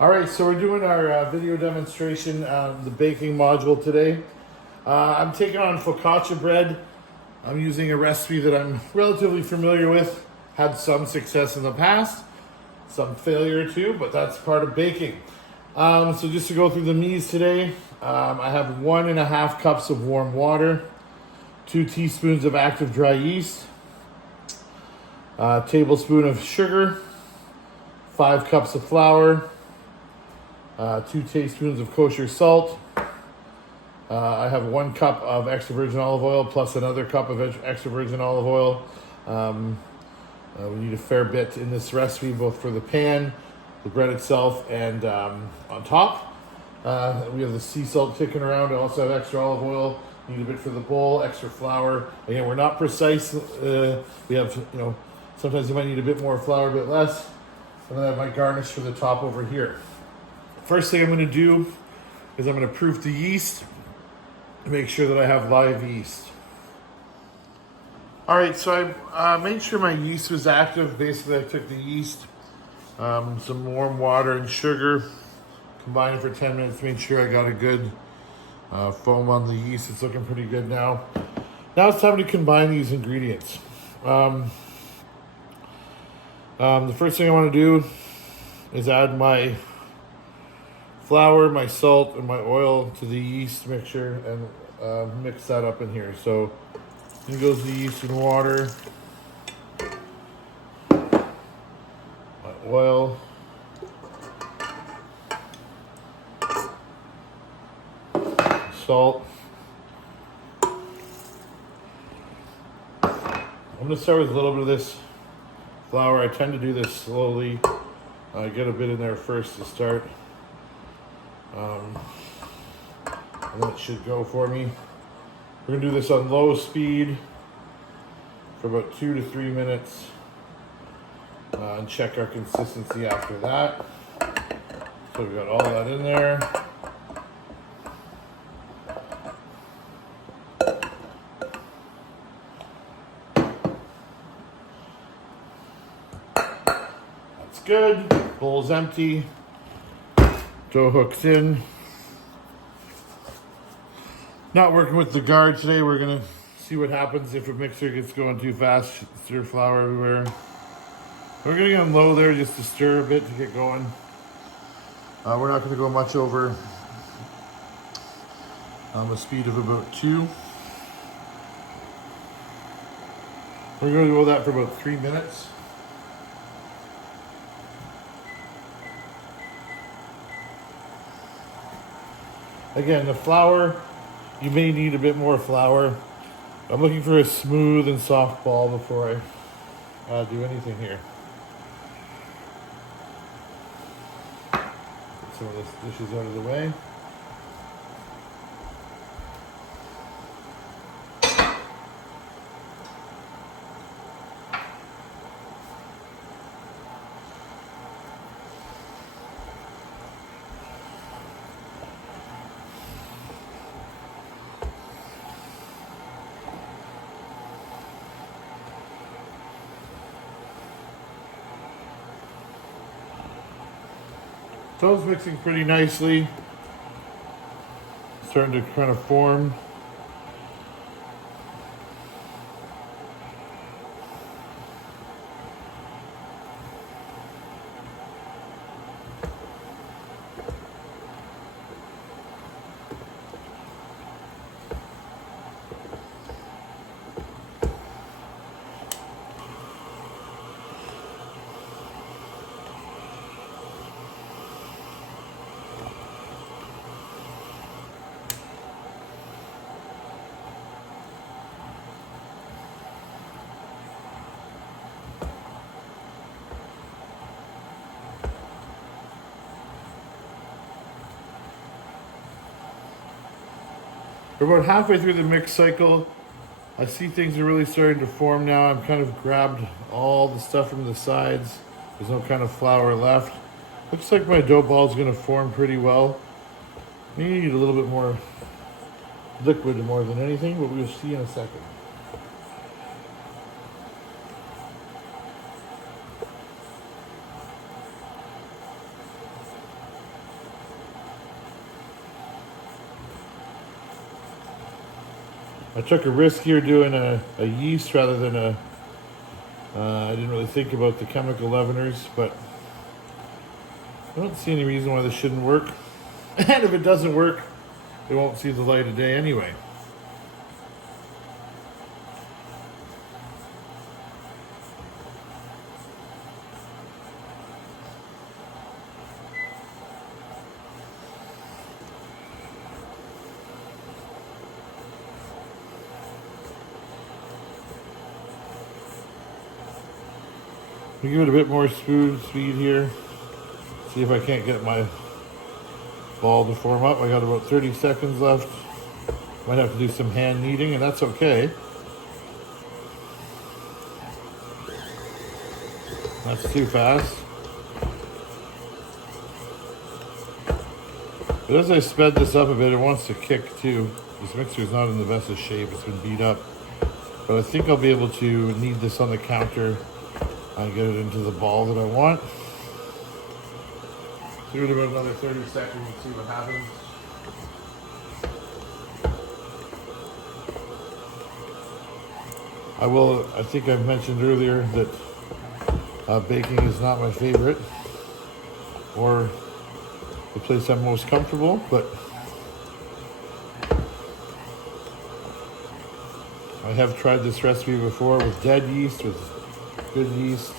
All right, so we're doing our video demonstration of the baking module today. I'm taking on focaccia bread. I'm using a recipe that I'm relatively familiar with. Had some success in the past, some failure too, but that's part of baking. So just to go through the meals today, I have 1.5 cups of warm water, 2 teaspoons of active dry yeast, a tablespoon of sugar, 5 cups of flour, 2 teaspoons of kosher salt. I have 1 cup of extra virgin olive oil plus another cup of extra virgin olive oil. We need a fair bit in this recipe, both for the pan, the bread itself, and on top. We have the sea salt kicking around. I also have extra olive oil. Need a bit for the bowl, extra flour. Again, we're not precise. We have, sometimes you might need a bit more flour, a bit less. And then I have my garnish for the top over here. First thing I'm going to do is I'm going to proof the yeast to make sure that I have live yeast. All right, so I made sure my yeast was active. Basically, I took the yeast, some warm water and sugar, combined it for 10 minutes, made sure I got a good foam on the yeast. It's looking pretty good now. Now it's time to combine these ingredients. The first thing I want to do is add my flour, my salt, and my oil to the yeast mixture and mix that up in here. So here goes the yeast and water, my oil, salt. I'm going to start with a little bit of this flour. I tend to do this slowly. I get a bit in there first to start. And that should go for me. We're going to do this on low speed for about 2 to 3 minutes and check our consistency after that. So we've got all that in there. That's good. Bowl's empty. Dough hooks in. Not working with the guard today. We're gonna see what happens if a mixer gets going too fast. Stir flour everywhere. We're gonna get on low there just to stir a bit to get going. We're not gonna go much over a speed of about 2. We're gonna go that for about 3 minutes. Again, the flour, you may need a bit more flour. I'm looking for a smooth and soft ball before I do anything here. Get some of those dishes out of the way. Dough's mixing pretty nicely. Starting to kind of form. We're about halfway through the mix cycle. I see things are really starting to form now. I've kind of grabbed all the stuff from the sides. There's no kind of flour left. Looks like my dough ball is going to form pretty well. Maybe need a little bit more liquid more than anything, but we'll see in a second. I took a risk here doing a yeast rather than I didn't really think about the chemical leaveners, but I don't see any reason why this shouldn't work. And if it doesn't work, it won't see the light of day anyway. I'll give it a bit more speed here. See if I can't get my ball to form up. I got about 30 seconds left. Might have to do some hand kneading, and that's okay. That's too fast. But as I sped this up a bit, it wants to kick too. This mixer is not in the best of shape. It's been beat up. But I think I'll be able to knead this on the counter and get it into the ball that I want. Do it about another 30 seconds and see what happens. I think I mentioned earlier that baking is not my favorite or the place I'm most comfortable, but I have tried this recipe before with dead yeast, with good yeast.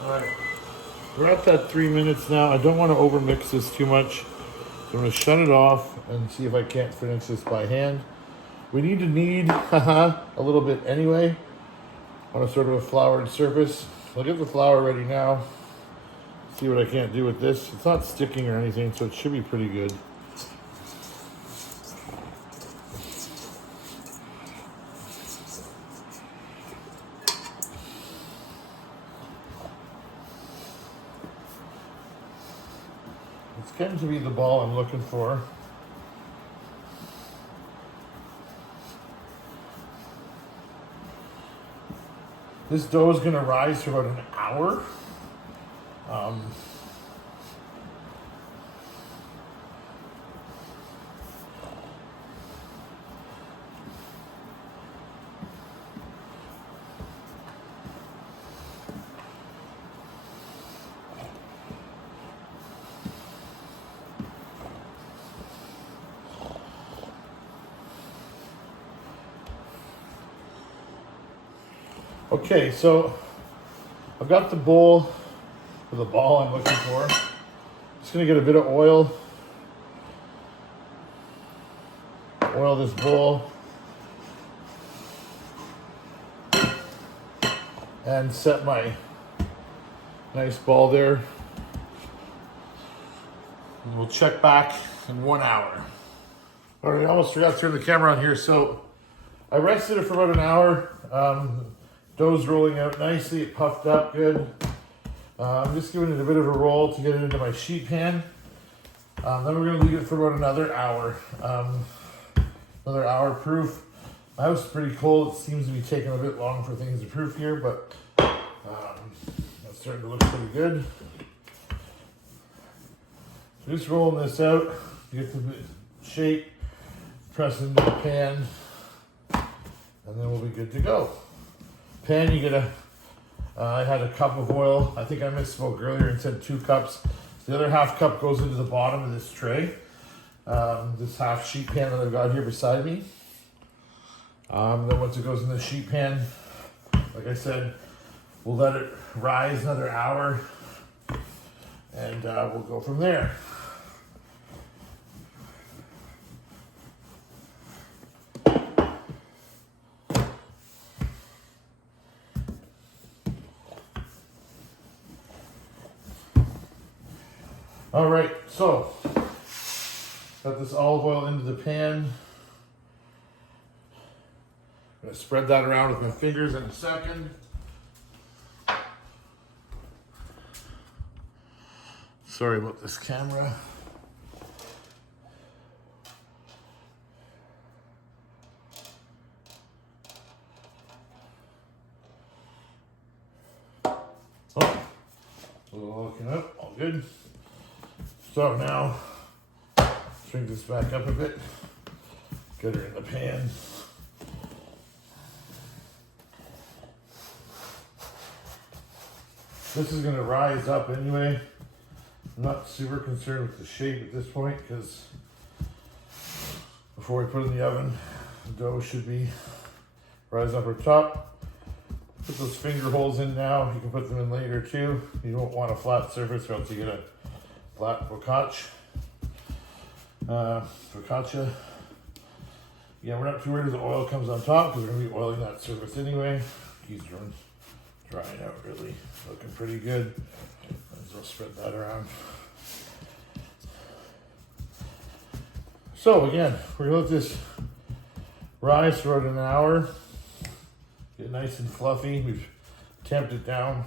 Alright, we're at that 3 minutes now. I don't want to overmix this too much. So I'm going to shut it off and see if I can't finish this by hand. We need to knead a little bit anyway on a sort of a floured surface. I'll get the flour ready now. See what I can't do with this. It's not sticking or anything, so it should be pretty good. It's getting to be the ball I'm looking for. This dough is going to rise for about an hour. Okay, so I've got the bowl for the ball I'm looking for. Just gonna get a bit of oil. Oil this bowl. And set my nice ball there. And we'll check back in 1 hour. All right, I almost forgot to turn the camera on here. So I rested it for about an hour. Dough's rolling out nicely, it puffed up good. I'm just giving it a bit of a roll to get it into my sheet pan. Then we're gonna leave it for about another hour. Another hour proof. My house is pretty cold. It seems to be taking a bit long for things to proof here, but it's starting to look pretty good. So just rolling this out, get the shape, press it into the pan, and then we'll be good to go. Pan, you get I had a cup of oil. I think I misspoke earlier and said 2 cups. The other half cup goes into the bottom of this tray. This half sheet pan that I've got here beside me. Then once it goes in the sheet pan, like I said, we'll let it rise another hour and we'll go from there. All right, so got this olive oil into the pan. I'm gonna spread that around with my fingers in a second. Sorry about this camera. Oh, looking up. all good. So now, shrink this back up a bit. Get her in the pan. This is going to rise up anyway. I'm not super concerned with the shape at this point because before we put it in the oven, the dough should be rise up or top. Put those finger holes in now. You can put them in later too. You don't want a flat surface or else you get a flat focaccia. Yeah, we're not too worried if the oil comes on top because we're going to be oiling that surface anyway. These are drying out really, looking pretty good. Might as well spread that around. So again, we're gonna let this rise for about an hour. Get nice and fluffy. We've tamped it down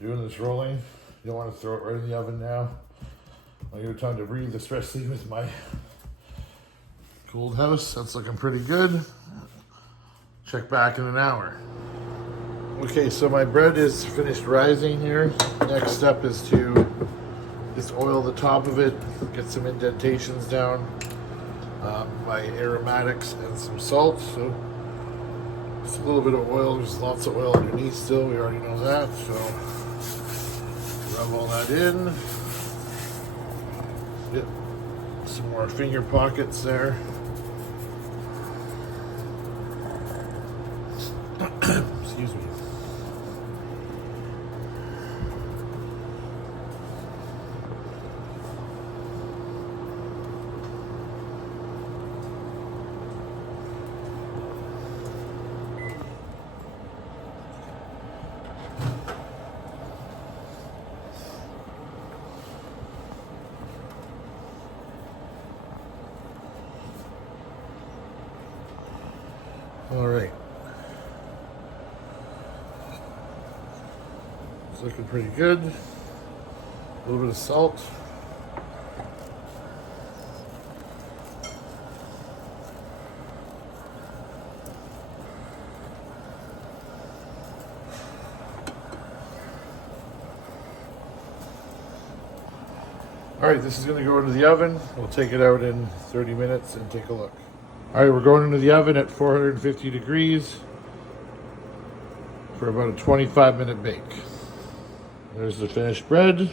doing this rolling. You don't want to throw it right in the oven now. I'll give it time to breathe, especially with my cold house. That's looking pretty good. Check back in an hour. Okay, so my bread is finished rising here. Next step is to just oil the top of it, get some indentations down, my aromatics and some salt. So just a little bit of oil. There's lots of oil underneath still. We already know that. So rub all that in. Get some more finger pockets there. Excuse me. All right. It's looking pretty good. A little bit of salt. All right, this is going to go into the oven. We'll take it out in 30 minutes and take a look. All right, we're going into the oven at 450 degrees for about a 25-minute bake. There's the finished bread.